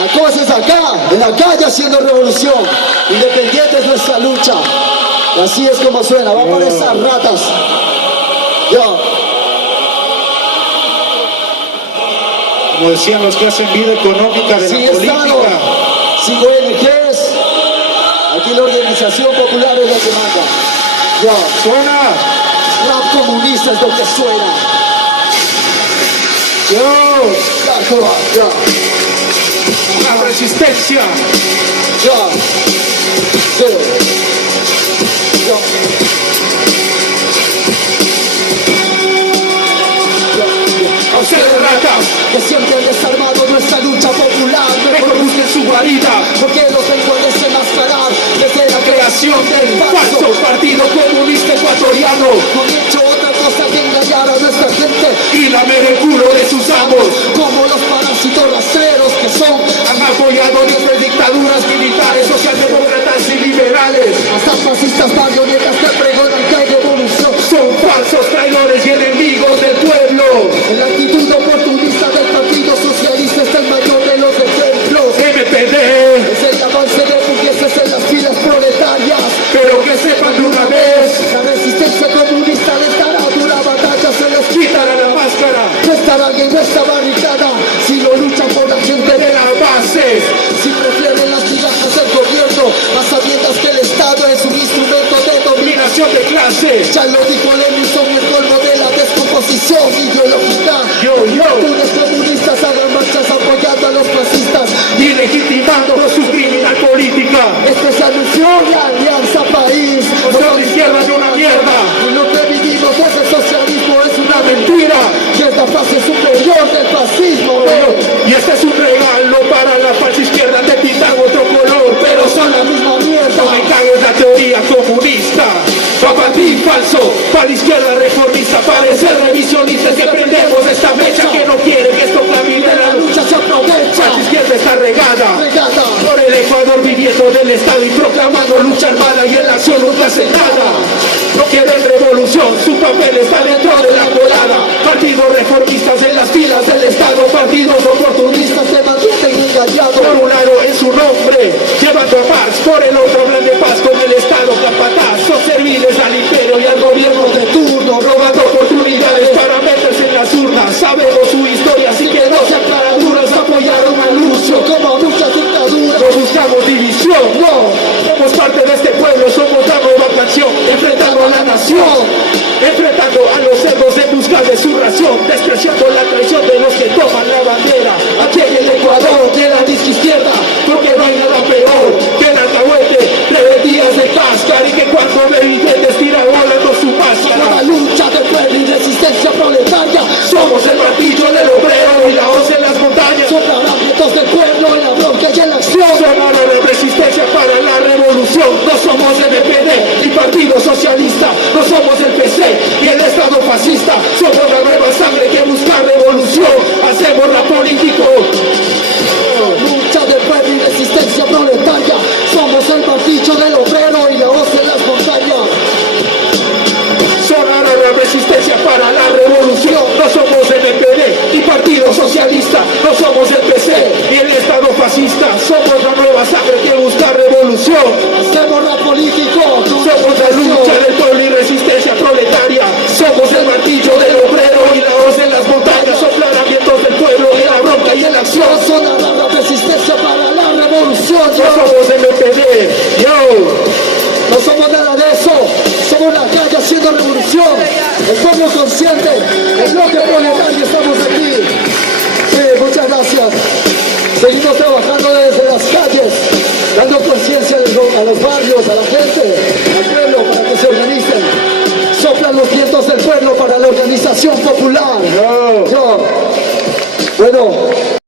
La cosa es acá, en la calle haciendo revolución. Independiente es nuestra lucha. Y así es como suena, va por esas ratas. Yo. Como decían los que hacen vida económica de Sí, la política. Sin ONGs. Aquí la organización popular es la que manda. Yo. Suena. Rap comunista es lo que suena. Yo. La resistencia. Yo. A ustedes ratas, que siempre han desarmado nuestra lucha popular. mejor busquen su guarida, porque los pueden desenmascarar desde la creación del falso Partido Comunista Ecuatoriano. No han hecho otra cosa que engañar a nuestra gente Y lamer el culo de sus amos, como los parásitos rastreros que son. han apoyado desde dictaduras militares, socialdemócratas y liberales. Hasta fascistas marionetas que pregonan que hay revolución. Son falsos traidores y enemigos del pueblo. La actitud oportunista del Partido Socialista es el mayor de los ejemplos. MPD, Es el avance de burgueses en las filas proletarias. pero que sepan de una vez, La resistencia comunista les dará dura batalla, se les quitará la máscara no estarán en nuestra barricada si no luchan por la gente de la base. si prefieren las migajas del gobierno a sabiendas que el Estado es un instrumento de dominación. Dominación de clase. Ya lo dijo Lenin, son el polvo de la descomposición ideológica. Unos comunistas hagan marchas apoyando a los fascistas Y legitimando su criminal política. Este se anunció la Alianza País. Son de izquierda de una mierda. Y lo que vivimos desde el socialismo es una Mentira. que es la fase superior del fascismo. Y este es un regalo para la falsa izquierda. Te pintan otro color, pero son La misma mierda. no me cago en la teoría comunista. Para ti falso, para la izquierda reformista, parece revisionista, que prendemos esta mecha que no quiere que esto camine la La lucha. lucha se aprovecha. La izquierda está regada Regada. por el Ecuador viviendo del Estado y proclamando lucha armada y en la acción nunca hace nada. No quieren revolución, su papel está dentro de la colada. Partidos reformistas en las filas del Estado, partidos oportunistas Se mantienen engañados. por un lado en su nombre, llevando a Marx, por el otro plan de paz con el Estado capataz, son serviles al imperio y al gobierno de turno, robando oportunidades para meterse en las urnas. Sabemos su historia, así que no se aclaran duras, apoyaron a Lucio. Como muchas dictaduras. No buscamos división, no, somos parte de este pueblo, somos la nueva canción, enfrentando a la nación, enfrentando a los cerdos en busca de su ración, despreciando la traición de los que toman la bandera. Aquí en el Ecuador, de la disque izquierda, porque no hay nada peor que el alcahuete de días de cáscara y que cuando me intentes tirar volando su Por la máscara. lucha de pueblo y resistencia proletaria. Somos el martillo del obrero y la hoz en las montañas. Sobramientos del pueblo en la bronca y en la acción. Sonora de resistencia para la revolución. No somos MPD ni Partido Socialista. No somos el PC ni el Estado fascista. Somos la nueva sangre que busca revolución. Hacemos la político. Lucha de pueblo y resistencia proletaria. Somos el martillo del obrero y la hoz en las montañas. Sonora de resistencia para la revolución. No somos MPD ni Partido Socialista. No somos el PC ni el Estado fascista. Somos la nueva sangre que busca revolución. Hacemos rap político. Somos la lucha del pueblo y resistencia proletaria. Somos el martillo del obrero y la hoz en las montañas. Soplanamientos del pueblo en la bronca y en la acción. Sonora de resistencia para la revolución. No somos MPD, No somos nada de eso. Somos la calle haciendo revolución. El pueblo consciente. El bloque proletario. Estamos aquí. Sí, muchas gracias. Seguimos trabajando desde las calles, dando conciencia a los barrios, a la gente, al pueblo para que se organicen. Soplan los vientos del pueblo para la organización popular. Bueno.